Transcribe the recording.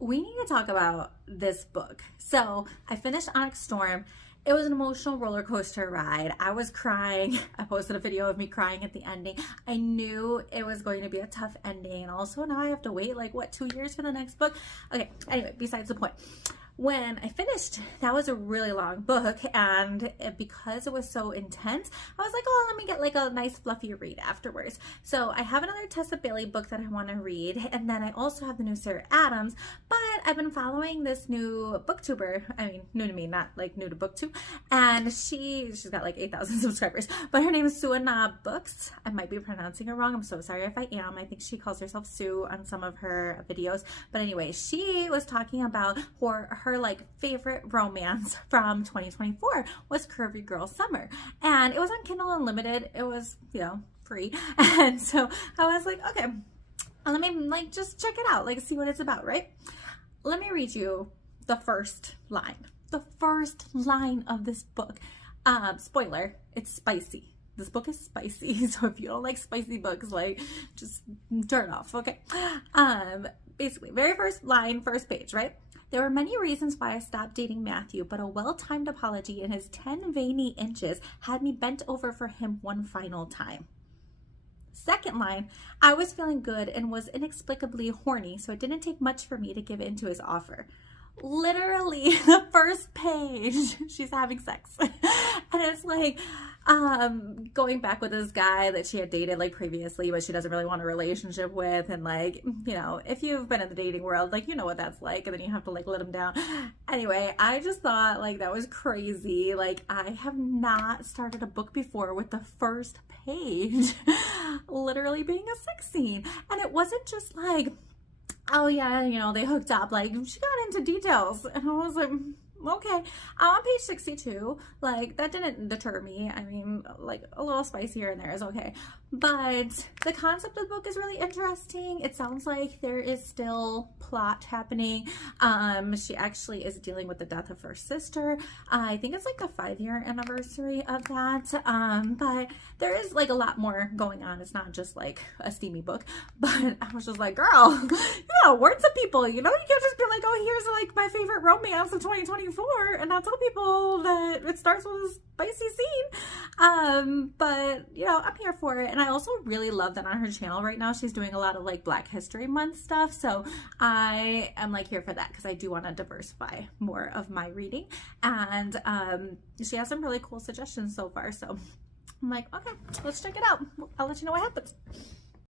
we need to talk about this book. So I finished Onyx Storm. It was an emotional roller coaster ride. I was crying. I posted a video of me crying at the ending. I knew it was going to be a tough ending. And also now I have to wait like, what, 2 years for the next book? Okay, anyway, besides the point. When I finished, that was a really long book, and because it was so intense, I was like, oh, let me get like a nice fluffy read afterwards. So I have another Tessa Bailey book that I want to read, and then I also have the new Sarah Adams, but I've been following this new booktuber, I mean, new to me, not like new to booktube, and she's got like 8,000 subscribers, but her name is Suana Books. I might be pronouncing it wrong. I'm so sorry if I am. I think she calls herself Sue on some of her videos, but anyway, she was talking about her like favorite romance from 2024 was Curvy Girl Summer, and it was on Kindle Unlimited. It was, you know, free, and so I was like, okay, let me like just check it out, like see what it's about, right? Let me read you the first line. The first line of this book. Spoiler, it's spicy. This book is spicy, so if you don't like spicy books, like just turn off, okay? Basically, very first line, first page, right? There were many reasons why I stopped dating Matthew, but a well-timed apology in his 10 veiny inches had me bent over for him one final time. Second line, I was feeling good and was inexplicably horny, so it didn't take much for me to give in to his offer. Literally, the first page, she's having sex. And it's like, going back with this guy that she had dated like previously, but she doesn't really want a relationship with. And like, you know, if you've been in the dating world, like, you know what that's like. And then you have to like let him down. Anyway, I just thought like that was crazy. Like, I have not started a book before with the first page literally being a sex scene. And it wasn't just like, oh yeah, you know, they hooked up, like she got into details, and I was like, okay. On page 62, like that didn't deter me. I mean, like a little spice here and there is okay, but the concept of the book is really interesting. It sounds like there is still plot happening. She actually is dealing with the death of her sister. I think it's like the 5-year anniversary of that, but there is like a lot more going on. It's not just like a steamy book, but I was just like, girl, you know, words to people, you know, you can't just be like, oh, here's like my favorite romance of 2024 and not tell people that it starts with a spicy scene. But you know, I'm here for it. And I also really love that on her channel right now she's doing a lot of like Black History Month stuff, so I am like here for that because I do want to diversify more of my reading, and she has some really cool suggestions so far, so I'm like, okay, let's check it out. I'll let you know what happens.